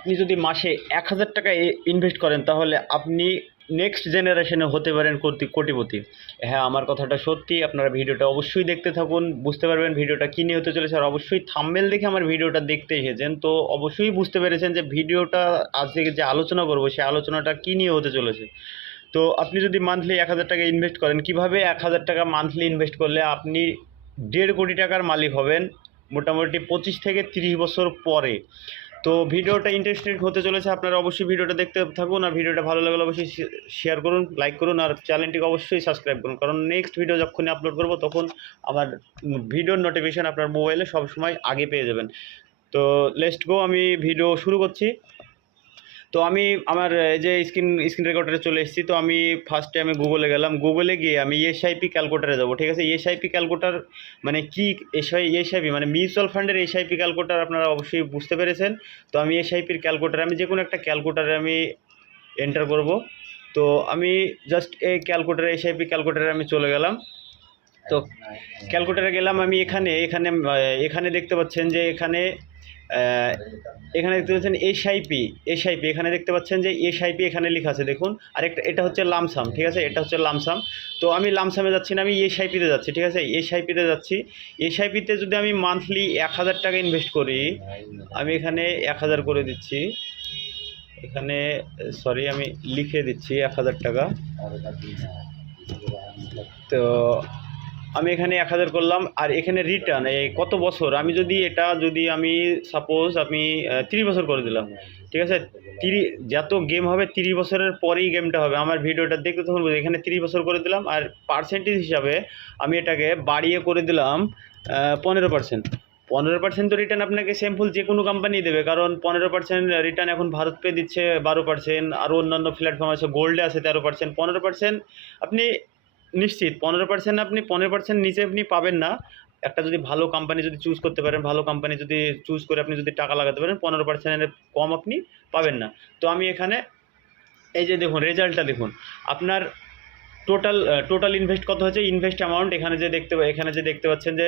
আপনি যদি মাসে ১,০০০ টাকা ইনভেস্ট করেন তাহলে আপনি নেক্সট জেনারেশনে হতে পারেন কোটিপতি। হ্যাঁ, আমার কথাটা সত্যি। আপনারা ভিডিওটা অবশ্যই দেখতে থাকুন, বুঝতে পারবেন ভিডিওটা কী নিয়ে হতে চলেছে। আর অবশ্যই থাম্বনেল দেখে আমার ভিডিওটা দেখতে এসেছেন, তো অবশ্যই বুঝতে পেরেছেন যে ভিডিওটা আজকে যে আলোচনা করব সেই আলোচনাটা কী নিয়ে হতে চলেছে। তো আপনি যদি মান্থলি ১,০০০ টাকা ইনভেস্ট করেন, কীভাবে ১,০০০ টাকা মান্থলি ইনভেস্ট করলে আপনি ১.৫ কোটি টাকার মালিক হবেন মোটামুটি ২৫ থেকে ৩০ বছর পরে। তো ভিডিওটা ইন্টারেস্টিং হতে চলেছে, আপনারা অবশ্যই ভিডিওটা দেখতে থাকুন। আর ভিডিওটা ভালো লাগলে অবশ্যই শেয়ার করুন, লাইক করুন, আর চ্যানেলটিকে অবশ্যই সাবস্ক্রাইব করুন, কারণ নেক্সট ভিডিও যখনই আপলোড করব তখন আমার ভিডিওর নোটিফিকেশান আপনার মোবাইলে সবসময় আগে পেয়ে যাবেন। তো লেটস গো, আমি ভিডিও শুরু করছি। তো আমি আমার এই যে স্ক্রিন রেকর্ডারে চলে এসেছি। তো আমি ফার্স্টে আমি গুগলে গেলাম, গুগলে গিয়ে আমি এসআইপি ক্যালকুলেটারে যাবো। ঠিক আছে, এসআইপি ক্যালকুলেটার মানে কি? এসআইপি মানে মিউচুয়াল ফান্ডের এসআইপি ক্যালকুলেটার, আপনারা অবশ্যই বুঝতে পেরেছেন। তো আমি এসআইপির ক্যালকুলেটার, আমি যে কোনো একটা ক্যালকুলেটারে আমি এন্টার করব। তো আমি জাস্ট এই এসআইপি ক্যালকুলেটারে আমি চলে গেলাম। তো ক্যালকুলেটারে গেলাম আমি, এখানে দেখতে পাচ্ছেন যে এখানে দেখতে পাচ্ছেন এসআইপি। এখানে দেখতে পাচ্ছেন যে এসআইপি এখানে লেখা আছে, দেখুন। আর এটা হচ্ছে লামসাম। ঠিক আছে, এটা হচ্ছে লামসাম। তো আমি লামসামে যাচ্ছি না, আমি এসআইপিতে যাচ্ছি। ঠিক আছে, এসআইপিতে যাচ্ছি। এসআইপিতে যদি আমি মান্থলি ১,০০০ টাকা ইনভেস্ট করি, আমি এখানে ১,০০০ করে দিচ্ছি। এখানে সরি, আমি লিখে দিচ্ছি ১,০০০ টাকা। তো আমি এখানে ১,০০০ করলাম। আর এখানে রিটার্ন কত বছর, আমি আমি সাপোজ আমি ৩০ বছর করে দিলাম। ঠিক আছে, যত গেম হবে ৩০ বছরের পরেই গেমটা হবে। আমার ভিডিওটা দেখতে তখন বুঝি, এখানে ৩০ বছর করে দিলাম। আর পার্সেন্টেজ হিসাবে আমি এটাকে বাড়িয়ে করে দিলাম ১৫%। ১৫% তো রিটার্ন আপনাকে সিম্পল যে কোনো কোম্পানি দেবে, কারণ 15% রিটার্ন এখন ভারত পে দিচ্ছে ১২%, আরও অন্যান্য প্ল্যাটফর্ম আছে, গোল্ডে আছে 13%। 15% আপনি নিশ্চিত 15% আপনি 15% নিচে আপনি পাবেন না। একটা যদি ভালো কোম্পানি যদি চুজ করতে পারেন, ভালো কোম্পানি যদি চুজ করে আপনি যদি টাকা লাগাতে পারেন, 15%-এর কম আপনি পাবেন না। তো আমি এখানে এই যে দেখুন রেজাল্টটা দেখুন, আপনার টোটাল ইনভেস্ট কত হয়েছে, ইনভেস্ট অ্যামাউন্ট এখানে যে দেখতে পাচ্ছেন যে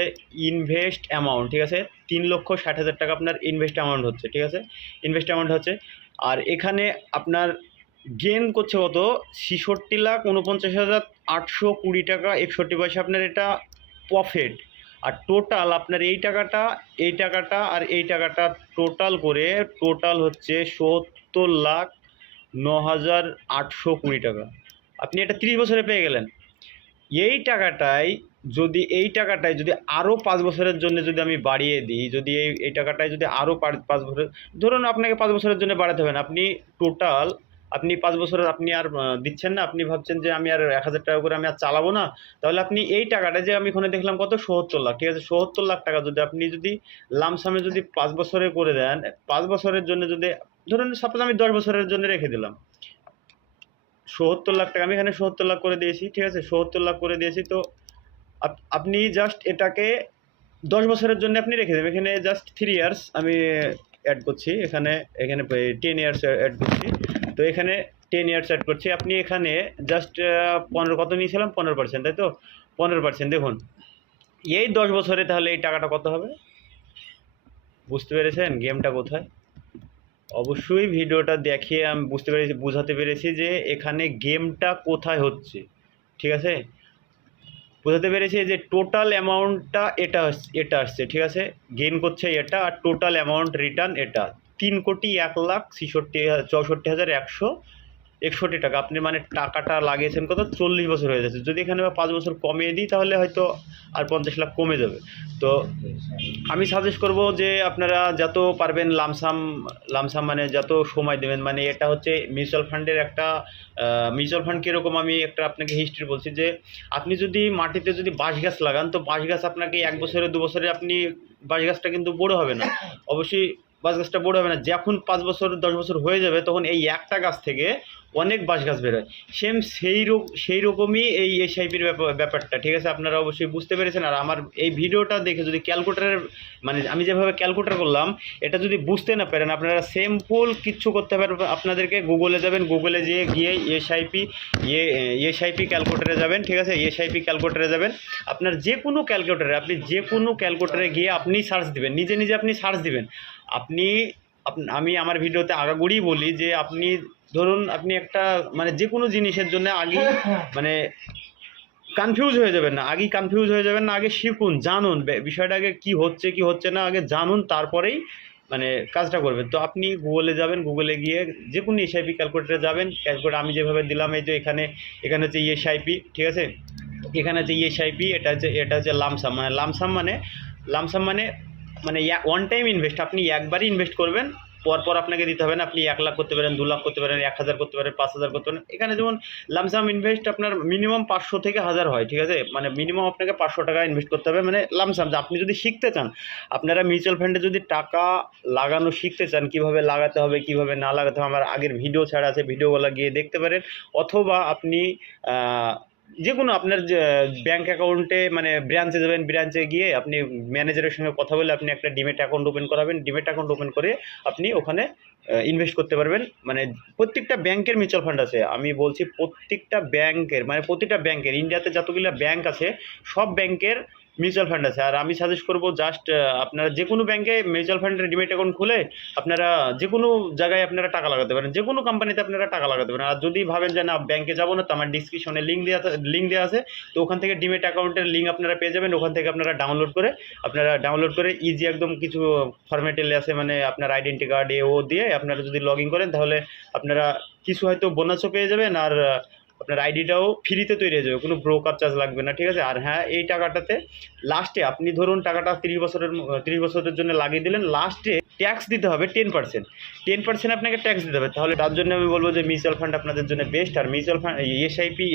ইনভেস্ট অ্যামাউন্ট, ঠিক আছে, ৩,৬০,০০০ টাকা আপনার ইনভেস্ট অ্যামাউন্ট হচ্ছে। ঠিক আছে, ইনভেস্ট অ্যামাউন্ট হচ্ছে। আর এখানে আপনার গেইন করছে কত, ৬৬,৪৯,৮২০ টাকা ৬১ পয়সা আপনার এটা প্রফিট। আর টোটাল আপনার এই টাকাটা আর এই টাকাটা টোটাল হচ্ছে ৭০,০৯,৮২০ টাকা। আপনি এটা ৩০ বছরে পেয়ে গেলেন। এই টাকাটাই যদি আরও ৫ বছরের জন্য যদি আমি বাড়িয়ে দিই, যদি এই টাকাটাই যদি আরও ৫ বছর, ধরুন আপনাকে 5 বছরের জন্য বাড়াতে হবে না, আপনি 5 বছরের আপনি আর দিচ্ছেন না, আপনি ভাবছেন যে আমি আর ১,০০০ টাকা করে আমি আর চালাবো না, তাহলে আপনি এই টাকাটা যে আমি ওখানে দেখলাম কত, ৭০ লাখ। ঠিক আছে, ৭০ লাখ টাকা যদি লামসামে যদি ৫ বছরে করে দেন, 5 বছরের জন্য যদি ধরুন সাপোজ আমি 10 বছরের জন্য রেখে দিলাম ৭০ লাখ টাকা, আমি এখানে ৭০ লাখ করে দিয়েছি। ঠিক আছে, ৭০ লাখ করে দিয়েছি। তো আপনি জাস্ট এটাকে 10 বছরের জন্য আপনি রেখে দেবেন। এখানে জাস্ট 3 ইয়ার্স আমি অ্যাড করছি, এখানে 10 ইয়ার্স অ্যাড করছি। তো এখানে 10 ইয়ার্স অ্যাড করছি। আপনি এখানে জাস্ট 15 কত নিয়েছিলাম, 15%, তাই তো? 15%। দেখুন এই 10 বছরে তাহলে এই টাকাটা কত হবে, বুঝতে পেরেছেন গেমটা কোথায়? অবশ্যই ভিডিওটা দেখিয়ে আমি বুঝাতে পেরেছি যে এখানে গেমটা কোথায় হচ্ছে। ঠিক আছে, বোঝাতে পেরেছি যে টোটাল অ্যামাউন্টটা এটা আসছে। ঠিক আছে, গেইন করছে এটা, আর টোটাল অ্যামাউন্ট রিটার্ন এটা ৩,৬৪,৬১,১৬১ টাকা। আপনি মানে টাকাটা লাগিয়েছেন কত, 40 বছর হয়ে যাচ্ছে। যদি এখানে 5 বছর কমিয়ে দিই তাহলে হয়তো আর 50 লাখ কমে যাবে। তো আমি সাজেস্ট করব যে আপনারা যত পারবেন লামসাম মানে যত সময় দেবেন, মানে এটা হচ্ছে মিউচুয়াল ফান্ডের একটা মিউচুয়াল ফান্ড কীরকম, আমি একটা আপনাকে হিস্ট্রি বলছি যে আপনি যদি মাটিতে যদি বাঁশ গাছ লাগান, তো বাঁশ গাছ আপনাকে 1 বছরে 2 বছরে আপনি বাঁশ গাছটা কিন্তু বড় হবে না, অবশ্যই বাঁশ গাছটা বড় হবে না। যখন 5 বছর 10 বছর হয়ে যাবে তখন এই একটা গাছ থেকে অনেক বাঁশ গাছ বেরোয়। সেই রকমই এই এসআইপির ব্যাপারটা। ঠিক আছে, আপনারা অবশ্যই বুঝতে পেরেছেন। আর আমার এই ভিডিওটা দেখে যদি ক্যালকুলেটারের মানে আমি যেভাবে ক্যালকুলেটার করলাম এটা যদি বুঝতে না পারেন, আপনারা সিম্পল কিচ্ছু করতে পারবেন। আপনাদেরকে গুগলে যাবেন, গুগলে গিয়ে এসআইপি ক্যালকুলেটারে যাবেন। ঠিক আছে, এসআইপি ক্যালকুলেটারে যাবেন। আপনার যে কোনো ক্যালকুলেটারে গিয়ে আপনি সার্চ দিবেন, নিজে আপনি সার্চ দিবেন। আপনি আমি আমার ভিডিওতে আগাগোড়াই বলি যে আপনি ধরুন আপনি একটা মানে যে কোনো জিনিসের জন্য আগেই মানে কনফিউজ হয়ে যাবেন না, আগেই কনফিউজ হয়ে যাবেন না, আগে শিখুন, জানুন বিষয়টা আগে কী হচ্ছে কি হচ্ছে না আগে জানুন, তারপরেই মানে কাজটা করবেন। তো আপনি গুগলে যাবেন, গুগলে গিয়ে যে কোনো এসআইপি ক্যালকুলেটারে যাবেন, ক্যালকুলেটার আমি যেভাবে দিলাম এই যে এখানে এখানে হচ্ছে ইএসআইপি, ঠিক আছে, এখানে হচ্ছে ইএসআইপি, এটা হচ্ছে লামসাম, মানে লামসাম মানে মানে ওয়ান টাইম ইনভেস্ট, আপনি একবারই ইনভেস্ট করবেন, পরপর আপনাকে দিতে হবে না। আপনি 1 লাখ করতে পারেন, 2 লাখ করতে পারেন, 1,000 করতে পারেন, 5,000 করতে পারেন। এখানে যেমন লামসাম ইনভেস্ট আপনার মিনিমাম 500 থেকে 1000 হয়, ঠিক আছে, মানে মিনিমাম আপনাকে 500 টাকা ইনভেস্ট করতে হবে, মানে লামসাম। যে আপনি যদি শিখতে চান, আপনারা মিউচুয়াল ফান্ডে যদি টাকা লাগানো শিখতে চান, কিভাবে লাগাতে হবে কিভাবে না লাগাতে হবে, আমার আগের ভিডিও ছাড়া আছে, ভিডিওগুলো গিয়ে দেখতে পারেন। অথবা আপনি যে কোনো আপনার যে ব্যাঙ্ক অ্যাকাউন্টে মানে ব্রাঞ্চে যাবেন, ব্রাঞ্চে গিয়ে আপনি ম্যানেজারের সঙ্গে কথা বলে আপনি একটা ডিমেট অ্যাকাউন্ট ওপেন করাবেন, ডিমেট অ্যাকাউন্ট ওপেন করে আপনি ওখানে ইনভেস্ট করতে পারবেন। মানে প্রত্যেকটা ব্যাংকের মিউচুয়াল ফান্ড আছে, আমি বলছি প্রত্যেকটা ব্যাংকের, মানে প্রতিটা ব্যাংকের, ইন্ডিয়াতে যতগুলো ব্যাংক আছে সব ব্যাংকের মিউচুয়াল ফান্ড আছে। আর আমি সাজেস্ট করবো জাস্ট আপনারা যে কোনো ব্যাংকে মিউচুয়াল ফান্ডের ডিমেট অ্যাকাউন্ট খুলে আপনারা যে কোনো জায়গায় আপনারা টাকা লাগাতে পারেন, যে কোনো কোম্পানিতে আপনারা টাকা লাগাতে পারেন। আর যদি ভাবেন যে না ব্যাংকে যাবো না, তো আমার ডিসক্রিপশনে লিঙ্ক দেওয়া আছে, তো ওখান থেকে ডিমেট অ্যাকাউন্টের লিঙ্ক আপনারা পেয়ে যাবেন। ওখান থেকে আপনারা ডাউনলোড করে ইজি একদম কিছু ফরম্যাটে আছে, মানে আপনার আইডেন্টি কার্ড দিয়ে আপনারা যদি লগ ইন করেন, তাহলে আপনারা কিছু হয়তো বোনাসও পেয়ে যাবেন, আর আপনার আইডিটাও ফ্রিতে তৈরি হয়ে যাবে, কোনো ব্রোকার চার্জ লাগবে না, ঠিক আছে। আর হ্যাঁ, এই টাকাটাতে লাস্টে আপনি ধরুন টাকাটা 30 বছরের জন্য লাগিয়ে দিলেন, লাস্টে ট্যাক্স দিতে হবে 10%, আপনাকে ট্যাক্স দিতে হবে। তাহলে তার জন্য আমি বলবো যে মিউচুয়াল ফান্ড আপনাদের জন্য বেস্ট। আর মিউচুয়াল ফান্ড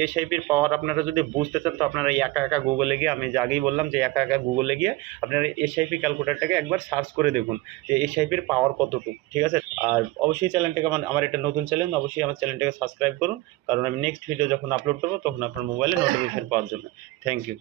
এসআইপির পাওয়ার আপনারা যদি বুঝতে চান, তো আপনারা একা গুগলে গিয়ে, আমি যে আগেই বললাম যে একা গুগলে গিয়ে আপনারা এসআইপি ক্যালকুলেটারটাকে একবার সার্চ করে দেখুন যে এসআইপির পাওয়ার কতটুকু, ঠিক আছে। আর অবশ্যই চ্যানেলটাকে, আমার এটা নতুন চ্যানেল, অবশ্যই আমার চ্যানেলটাকে সাবস্ক্রাইব করুন, কারণ আমি নেক্সট ভিডিও যখন আপলোড করবো তখন আপনার মোবাইলে নোটিফিকেশন পাওয়ার জন্য। Thank you.